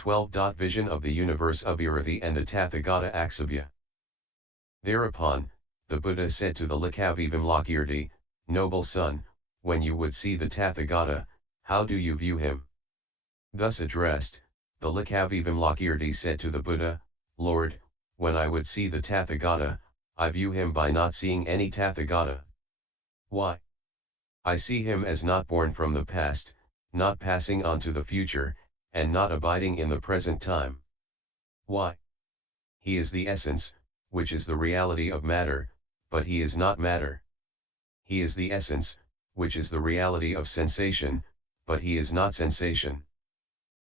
12. Vision of the universe Abhirathi and the Tathagata Aksabhya. Thereupon, the Buddha said to the Likavi Vimalakīrti, noble son, when you would see the Tathagata, how do you view him? Thus addressed, the Likavi Vimalakīrti said to the Buddha, Lord, when I would see the Tathagata, I view him by not seeing any Tathagata. Why? I see him as not born from the past, not passing on to the future, and not abiding in the present time. Why? He is the essence, which is the reality of matter, but he is not matter. He is the essence, which is the reality of sensation, but he is not sensation.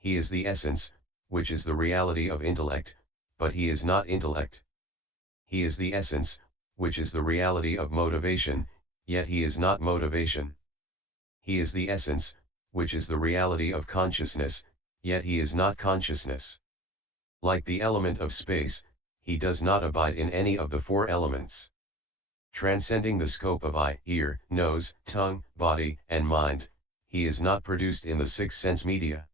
He is the essence, which is the reality of intellect, but he is not intellect. He is the essence, which is the reality of motivation, yet he is not motivation. He is the essence, which is the reality of consciousness, yet he is not consciousness. Like the element of space, he does not abide in any of the four elements. Transcending the scope of eye, ear, nose, tongue, body, and mind, he is not produced in the six sense media.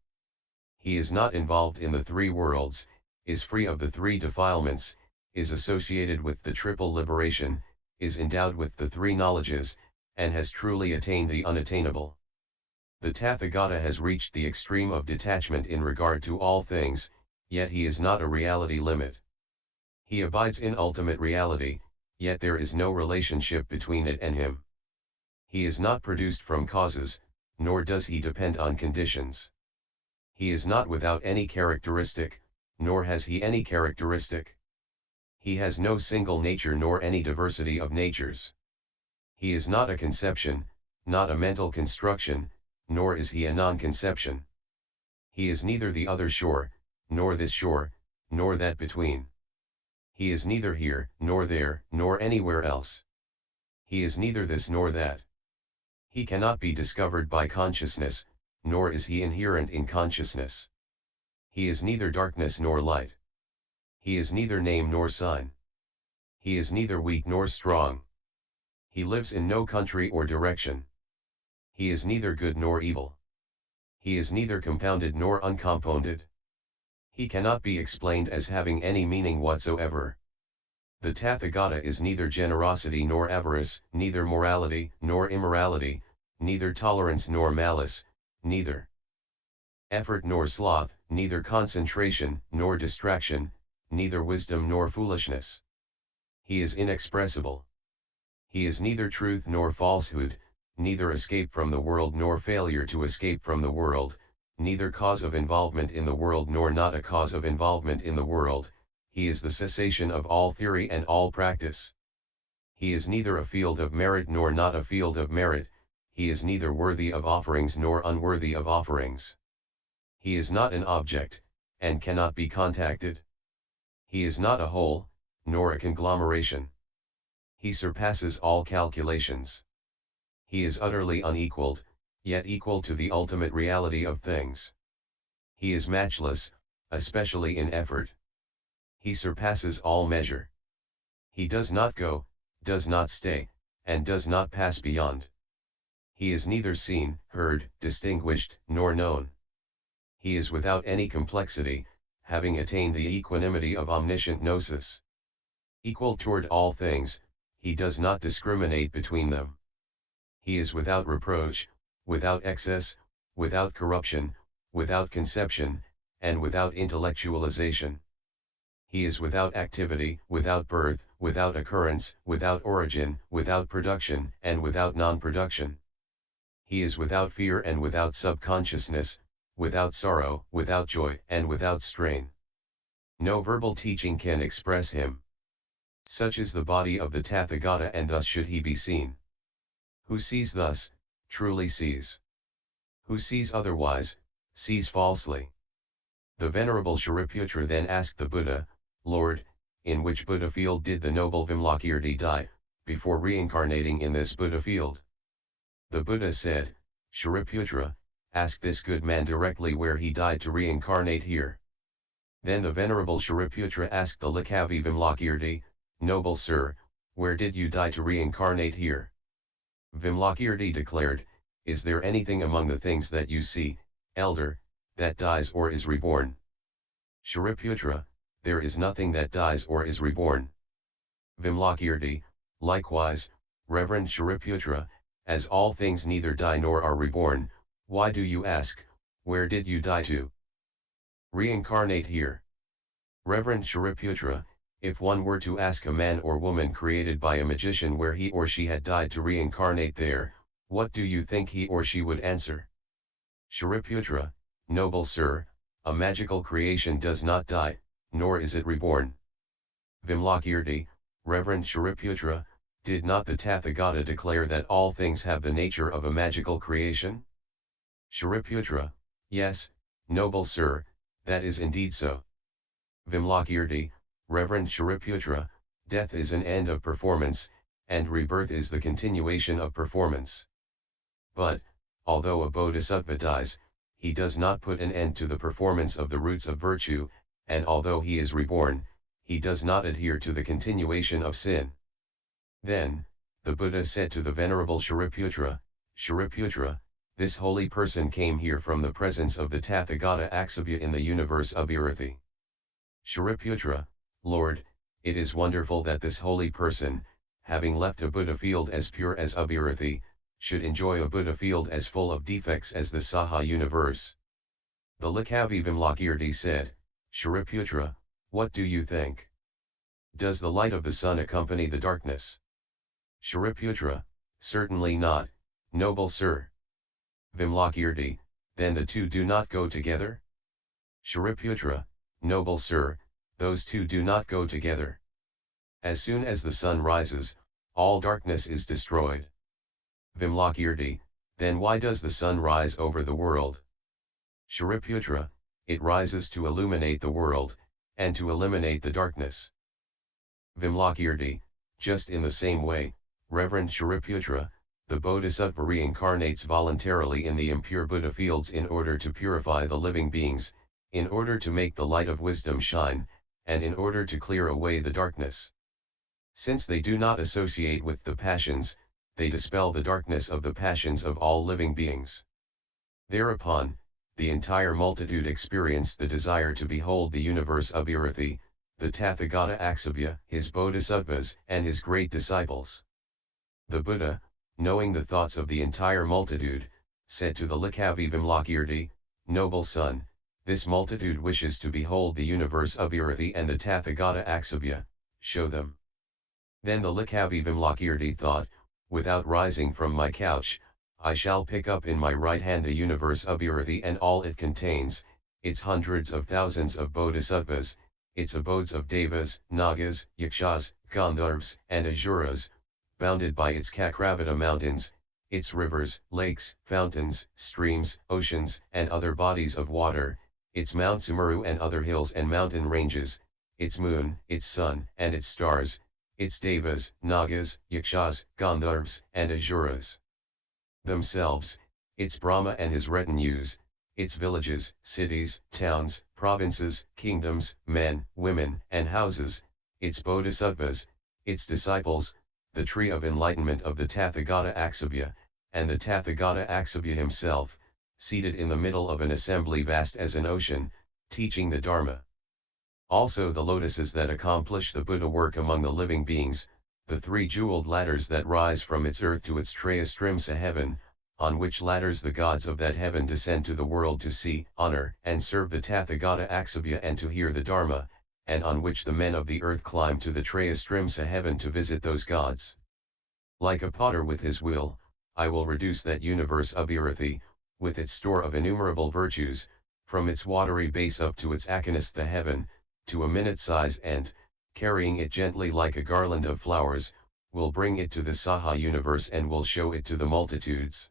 He is not involved in the three worlds, is free of the three defilements, is associated with the triple liberation, is endowed with the three knowledges, and has truly attained the unattainable. The Tathagata has reached the extreme of detachment in regard to all things, yet he is not a reality limit. He abides in ultimate reality, yet there is no relationship between it and him. He is not produced from causes, nor does he depend on conditions. He is not without any characteristic, nor has he any characteristic. He has no single nature nor any diversity of natures. He is not a conception, not a mental construction, nor is he a non-conception. He is neither the other shore, nor this shore, nor that between. He is neither here, nor there, nor anywhere else. He is neither this nor that. He cannot be discovered by consciousness, nor is he inherent in consciousness. He is neither darkness nor light. He is neither name nor sign. He is neither weak nor strong. He lives in no country or direction. He is neither good nor evil. He is neither compounded nor uncompounded. He cannot be explained as having any meaning whatsoever. The Tathagata is neither generosity nor avarice, neither morality nor immorality, neither tolerance nor malice, neither effort nor sloth, neither concentration nor distraction, neither wisdom nor foolishness. He is inexpressible. He is neither truth nor falsehood, neither escape from the world nor failure to escape from the world, neither cause of involvement in the world nor not a cause of involvement in the world. He is the cessation of all theory and all practice. He is neither a field of merit nor not a field of merit, he is neither worthy of offerings nor unworthy of offerings. He is not an object, and cannot be contacted. He is not a whole, nor a conglomeration. He surpasses all calculations. He is utterly unequaled, yet equal to the ultimate reality of things. He is matchless, especially in effort. He surpasses all measure. He does not go, does not stay, and does not pass beyond. He is neither seen, heard, distinguished, nor known. He is without any complexity, having attained the equanimity of omniscient gnosis. Equal toward all things, he does not discriminate between them. He is without reproach, without excess, without corruption, without conception, and without intellectualization. He is without activity, without birth, without occurrence, without origin, without production, and without non-production. He is without fear and without subconsciousness, without sorrow, without joy, and without strain. No verbal teaching can express him. Such is the body of the Tathagata, and thus should he be seen. Who sees thus, truly sees. Who sees otherwise, sees falsely. The Venerable Shariputra then asked the Buddha, Lord, in which Buddha field did the noble Vimalakīrti die, before reincarnating in this Buddha field? The Buddha said, Shariputra, ask this good man directly where he died to reincarnate here. Then the Venerable Shariputra asked the Likavi Vimalakīrti, Noble sir, where did you die to reincarnate here? Vimalakīrti declared, Is there anything among the things that you see, elder, that dies or is reborn? Shariputra, there is nothing that dies or is reborn. Vimalakīrti, likewise, Reverend Shariputra, as all things neither die nor are reborn, why do you ask, where did you die to? Reincarnate here. Reverend Shariputra, if one were to ask a man or woman created by a magician where he or she had died to reincarnate there, what do you think he or she would answer? Shariputra, noble sir, a magical creation does not die, nor is it reborn. Vimalakīrti, Reverend Shariputra, did not the Tathagata declare that all things have the nature of a magical creation? Shariputra, yes, noble sir, that is indeed so. Vimalakīrti, Reverend Shariputra, death is an end of performance, and rebirth is the continuation of performance. But, although a bodhisattva dies, he does not put an end to the performance of the roots of virtue, and although he is reborn, he does not adhere to the continuation of sin. Then, the Buddha said to the Venerable Shariputra, Shariputra, this holy person came here from the presence of the Tathagata Aksabbhya in the universe of Irithi. Shariputra, Lord, it is wonderful that this holy person, having left a Buddha field as pure as Abhirathi, should enjoy a Buddha field as full of defects as the Saha universe. The Likavi Vimalakīrti said, Shariputra, what do you think? Does the light of the sun accompany the darkness? Shariputra, certainly not, noble sir. Vimalakīrti, then the two do not go together? Shariputra, noble sir, those two do not go together. As soon as the sun rises, all darkness is destroyed. Vimalakīrti, then why does the sun rise over the world? Shariputra, it rises to illuminate the world, and to eliminate the darkness. Vimalakīrti, just in the same way, Reverend Shariputra, the Bodhisattva reincarnates voluntarily in the impure Buddha fields in order to purify the living beings, in order to make the light of wisdom shine, and in order to clear away the darkness. Since they do not associate with the passions, they dispel the darkness of the passions of all living beings. Thereupon, the entire multitude experienced the desire to behold the universe of Irithi, the Tathagata Aksabbhya, his bodhisattvas, and his great disciples. The Buddha, knowing the thoughts of the entire multitude, said to the Likavi Vimalakīrti, noble son, this multitude wishes to behold the universe of Irithi and the Tathagata Aksabbhya, show them. Then the Likavi Vimalakīrti thought, without rising from my couch, I shall pick up in my right hand the universe of Irithi and all it contains, its hundreds of thousands of bodhisattvas, its abodes of devas, nagas, yakshas, gandharvas, and asuras, bounded by its Kakravata mountains, its rivers, lakes, fountains, streams, oceans, and other bodies of water, its Mount Sumeru and other hills and mountain ranges, its moon, its sun, and its stars, its devas, nagas, yakshas, gandharvas, and asuras themselves, its Brahma and his retinues, its villages, cities, towns, provinces, kingdoms, men, women, and houses, its bodhisattvas, its disciples, the tree of enlightenment of the Tathagata Aksabbhya, and the Tathagata Aksabbhya himself, seated in the middle of an assembly vast as an ocean, teaching the Dharma. Also the lotuses that accomplish the Buddha work among the living beings, the three jeweled ladders that rise from its earth to its Trayastrimsa heaven, on which ladders the gods of that heaven descend to the world to see, honor, and serve the Tathagata Aksabbhya and to hear the Dharma, and on which the men of the earth climb to the Trayastrimsa heaven to visit those gods. Like a potter with his wheel, I will reduce that universe of Irithi, with its store of innumerable virtues, from its watery base up to its Akanistha heaven, to a minute size and, carrying it gently like a garland of flowers, will bring it to the Saha universe and will show it to the multitudes.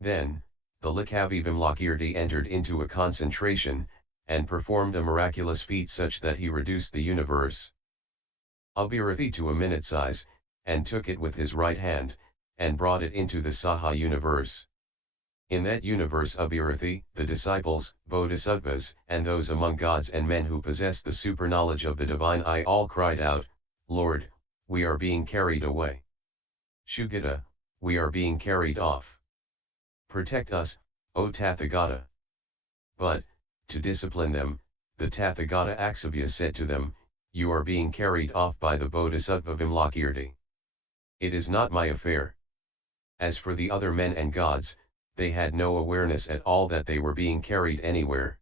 Then, the Likavi Vimalakīrti entered into a concentration, and performed a miraculous feat such that he reduced the universe of Irithi to a minute size, and took it with his right hand, and brought it into the Saha universe. In that universe of Irithi, the disciples, bodhisattvas, and those among gods and men who possess the superknowledge of the divine I all cried out, Lord, we are being carried away. Shugata, we are being carried off. Protect us, O Tathagata. But, to discipline them, The Tathagata Aksabiya said to them, "You are being carried off by the Bodhisattva Vimalakīrti. It is not my affair." As for the other men and gods, they had no awareness at all that they were being carried anywhere.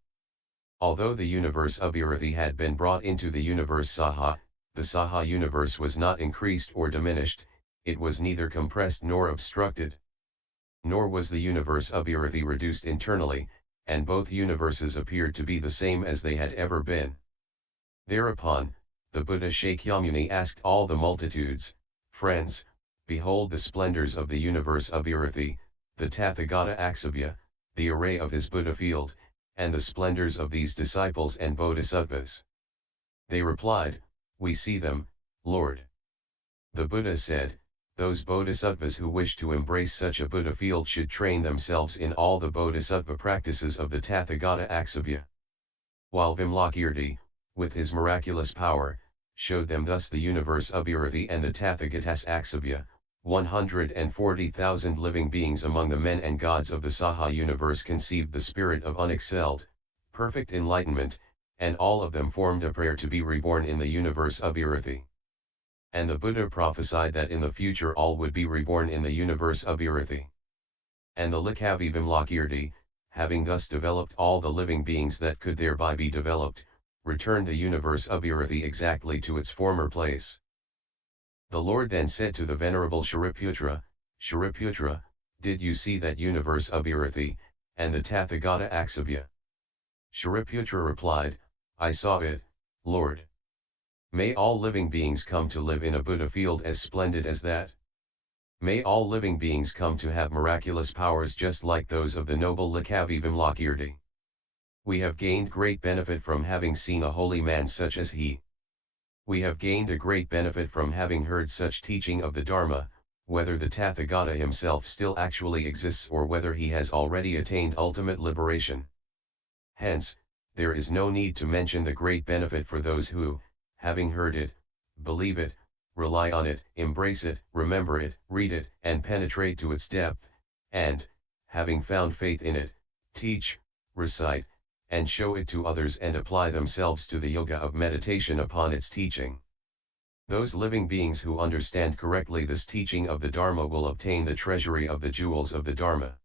Although the universe Abhirathi had been brought into the universe Saha, the Saha universe was not increased or diminished, it was neither compressed nor obstructed. Nor was the universe Abhirathi reduced internally, and both universes appeared to be the same as they had ever been. Thereupon, the Buddha Shakyamuni asked all the multitudes, "Friends, behold the splendors of the universe Abhirathi, the Tathagata Aksabiya, the array of his Buddha field, and the splendors of these disciples and bodhisattvas." They replied, "We see them, Lord." The Buddha said, "Those bodhisattvas who wish to embrace such a Buddha field should train themselves in all the bodhisattva practices of the Tathagata Aksabiya." While Vimalakīrti, with his miraculous power, showed them thus the universe Abhirathi and the Tathagatas Aksabiya, 140,000 living beings among the men and gods of the Saha universe conceived the spirit of unexcelled, perfect enlightenment, and all of them formed a prayer to be reborn in the universe Abhirathi. And the Buddha prophesied that in the future all would be reborn in the universe Abhirathi. And the Likavi Vimalakīrti, having thus developed all the living beings that could thereby be developed, returned the universe Abhirathi exactly to its former place. The Lord then said to the Venerable Shariputra, "Shariputra, did you see that universe Abhirathi, and the Tathagata Aksabiya?" Shariputra replied, "I saw it, Lord." May all living beings come to live in a Buddha field as splendid as that. May all living beings come to have miraculous powers just like those of the noble Likavi Vimalakīrti. We have gained great benefit from having seen a holy man such as he. We have gained a great benefit from having heard such teaching of the Dharma, whether the Tathagata himself still actually exists or whether he has already attained ultimate liberation. Hence, there is no need to mention the great benefit for those who, having heard it, believe it, rely on it, embrace it, remember it, read it, and penetrate to its depth, and, having found faith in it, teach, recite, and show it to others and apply themselves to the yoga of meditation upon its teaching. Those living beings who understand correctly this teaching of the Dharma will obtain the treasury of the jewels of the Dharma.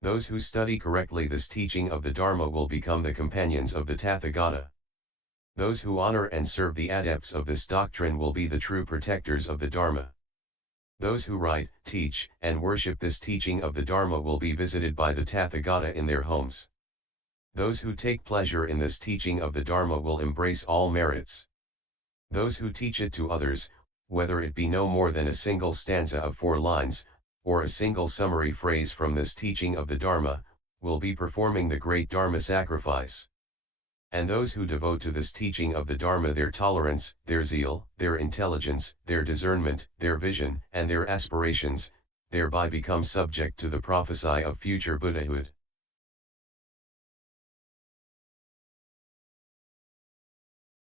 Those who study correctly this teaching of the Dharma will become the companions of the Tathagata. Those who honor and serve the adepts of this doctrine will be the true protectors of the Dharma. Those who write, teach, and worship this teaching of the Dharma will be visited by the Tathagata in their homes. Those who take pleasure in this teaching of the Dharma will embrace all merits. Those who teach it to others, whether it be no more than a single stanza of 4 lines, or a single summary phrase from this teaching of the Dharma, will be performing the great Dharma sacrifice. And those who devote to this teaching of the Dharma their tolerance, their zeal, their intelligence, their discernment, their vision, and their aspirations, thereby become subject to the prophecy of future Buddhahood.